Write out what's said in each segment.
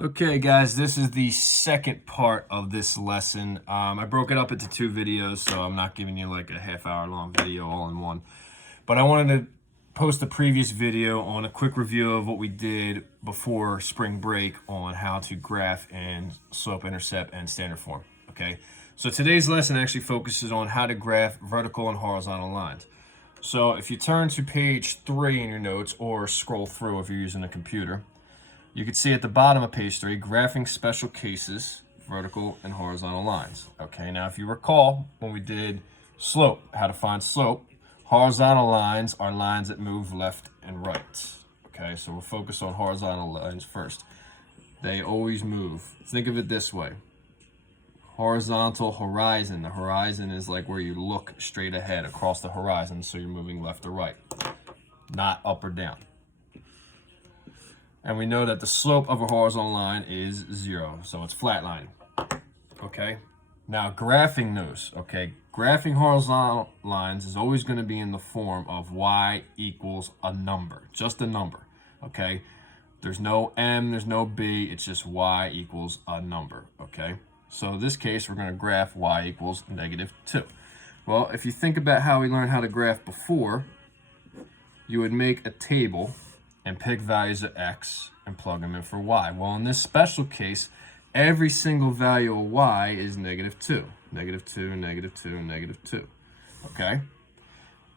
Okay, guys, this is the second part of this lesson. I broke it up into two videos, so I'm not giving you like a half-hour long video all in one. But I wanted to post a previous video on a quick review of what we did before spring break on how to graph in slope, intercept, and standard form. Okay, so today's lesson actually focuses on how to graph vertical and horizontal lines. So if you turn to page 3 in your notes or scroll through if you're using a computer, you can see at the bottom of page 3, graphing special cases, vertical and horizontal lines. Okay, now if you recall, when we did slope, how to find slope, horizontal lines are lines that move left and right. Okay, so we'll focus on horizontal lines first. They always move. Think of it this way. Horizontal horizon. The horizon is like where you look straight ahead across the horizon, so you're moving left or right, not up or down. And we know that the slope of a horizontal line is 0, so it's flatlining. Okay, now graphing those, okay, graphing horizontal lines is always going to be in the form of y equals a number, just a number. Okay, there's no m, there's no b, it's just y equals a number. Okay, so in this case we're going to graph y equals -2. Well, if you think about how we learned how to graph before, you would make a table and pick values of x and plug them in for y. Well, in this special case, every single value of y is -2. -2, -2, -2. Okay?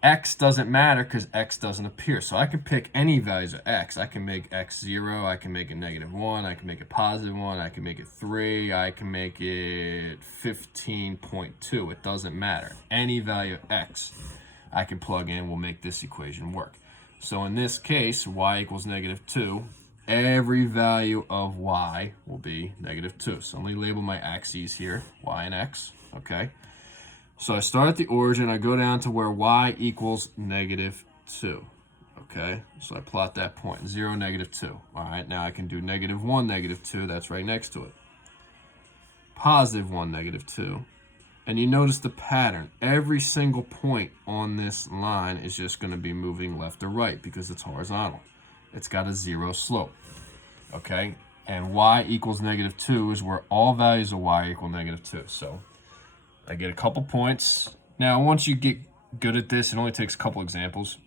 X doesn't matter because x doesn't appear. So I can pick any values of x. I can make x 0, I can make it -1, I can make it +1, I can make it 3, I can make it 15.2. It doesn't matter. Any value of x I can plug in will make this equation work. So in this case, y equals -2. Every value of y will be -2. So let me label my axes here, y and x, okay? So I start at the origin, I go down to where y equals -2, okay? So I plot that point, 0, -2. All right, now I can do -1, -2, that's right next to it. +1, -2. And you notice the pattern. Every single point on this line is just going to be moving left or right because it's horizontal. It's got a 0 slope. Okay? And y equals -2 is where all values of y equal -2. So I get a couple points. Now, once you get good at this, it only takes a couple examples.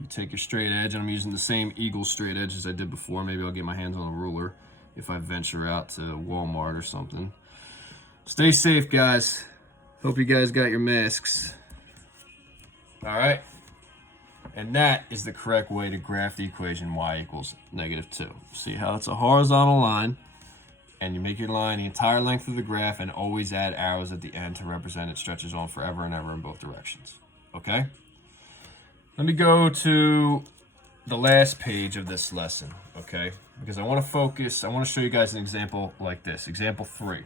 You take your straight edge, and I'm using the same eagle straight edge as I did before. Maybe I'll get my hands on a ruler if I venture out to Walmart or something. Stay safe, guys. Hope you guys got your masks. All right. And that is the correct way to graph the equation y equals -2. See how it's a horizontal line, and you make your line the entire length of the graph and always add arrows at the end to represent it stretches on forever and ever in both directions. Okay? Let me go to the last page of this lesson, okay? Because I want to focus, I want to show you guys an example like this. Example 3.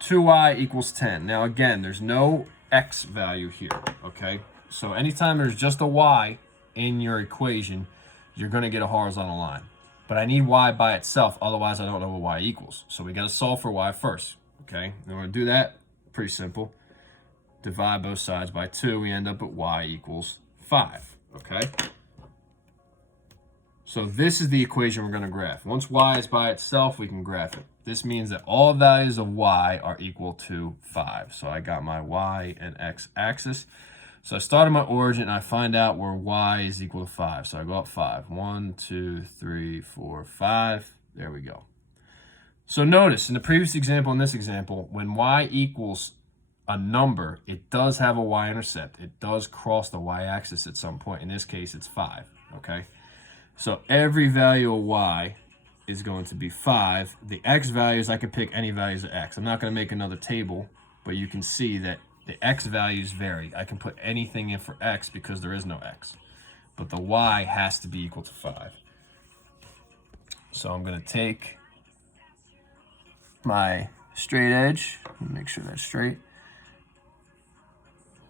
2y equals 10. Now again, there's no x value here, okay? So anytime there's just a y in your equation, you're going to get a horizontal line. But I need y by itself, otherwise I don't know what y equals. So we got to solve for y first, okay? In order to do that, pretty simple. Divide both sides by 2, we end up at y equals 5, okay? So this is the equation we're going to graph. Once y is by itself, we can graph it. This means that all values of y are equal to 5. So I got my y and x axis. So I start at my origin and I find out where y is equal to 5. So I go up 5. 1, 2, 3, 4, 5. There we go. So notice in the previous example and this example, when y equals a number, it does have a y-intercept. It does cross the y-axis at some point. In this case, it's 5, okay? So every value of y is going to be 5. The x values, I can pick any values of x. I'm not going to make another table, but you can see that the x values vary. I can put anything in for x because there is no x. But the y has to be equal to 5. So I'm going to take my straight edge, make sure that's straight,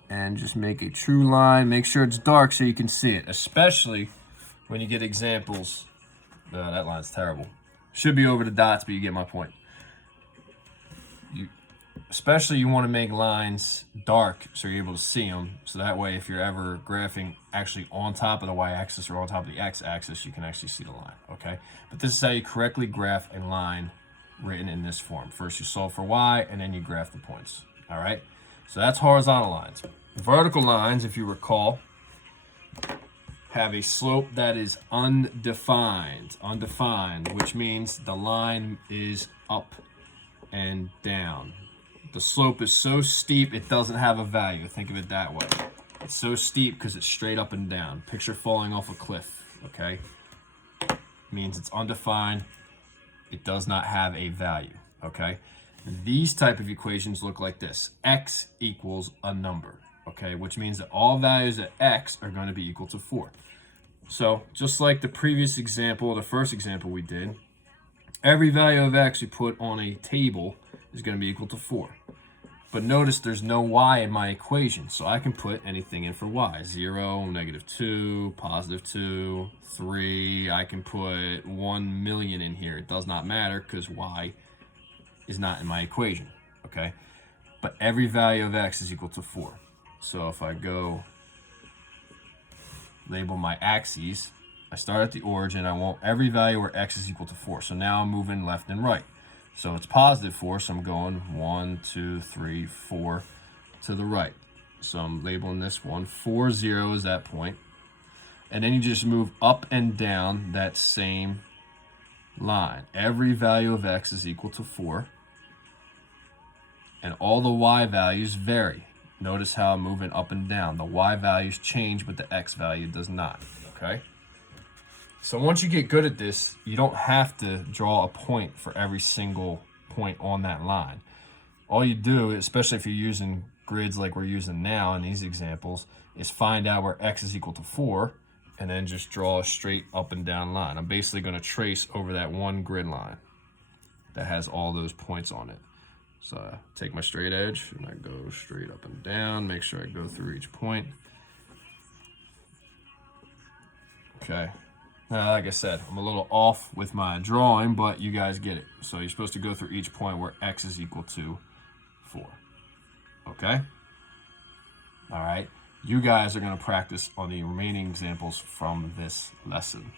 and just make a true line. Make sure it's dark so you can see it, especially when you get examples. That line's terrible. Should be over the dots, but you get my point. especially you want to make lines dark so you're able to see them. So that way, if you're ever graphing actually on top of the y-axis or on top of the x-axis, you can actually see the line, okay? But this is how you correctly graph a line written in this form. First you solve for y, and then you graph the points, all right? So that's horizontal lines. Vertical lines, if you recall, have a slope that is undefined, which means the line is up and down. The slope is so steep it doesn't have a value. Think of it that way. It's so steep because it's straight up and down. Picture falling off a cliff, okay? Means it's undefined. It does not have a value, okay? These type of equations look like this. X equals a number, okay? Which means that all values at x are going to be equal to 4. So just like the previous example, the first example we did, every value of x we put on a table is going to be equal to 4. But notice there's no y in my equation, so I can put anything in for y. 0, -2, +2, 3. I can put 1 million in here. It does not matter because y is not in my equation, okay? But every value of x is equal to 4. So if I go label my axes, I start at the origin. I want every value where x is equal to 4. So now I'm moving left and right. So it's +4, so I'm going 1, 2, 3, 4 to the right. So I'm labeling this one 4, 0 is that point. And then you just move up and down that same line. Every value of x is equal to 4. And all the y values vary. Notice how I'm moving up and down. The y values change, but the x value does not, okay? So once you get good at this, you don't have to draw a point for every single point on that line. All you do, especially if you're using grids like we're using now in these examples, is find out where x is equal to 4 and then just draw a straight up and down line. I'm basically going to trace over that one grid line that has all those points on it. So I take my straight edge and I go straight up and down, make sure I go through each point. Okay. Now, like I said, I'm a little off with my drawing, but you guys get it. So you're supposed to go through each point where x is equal to 4. Okay? All right. You guys are going to practice on the remaining examples from this lesson.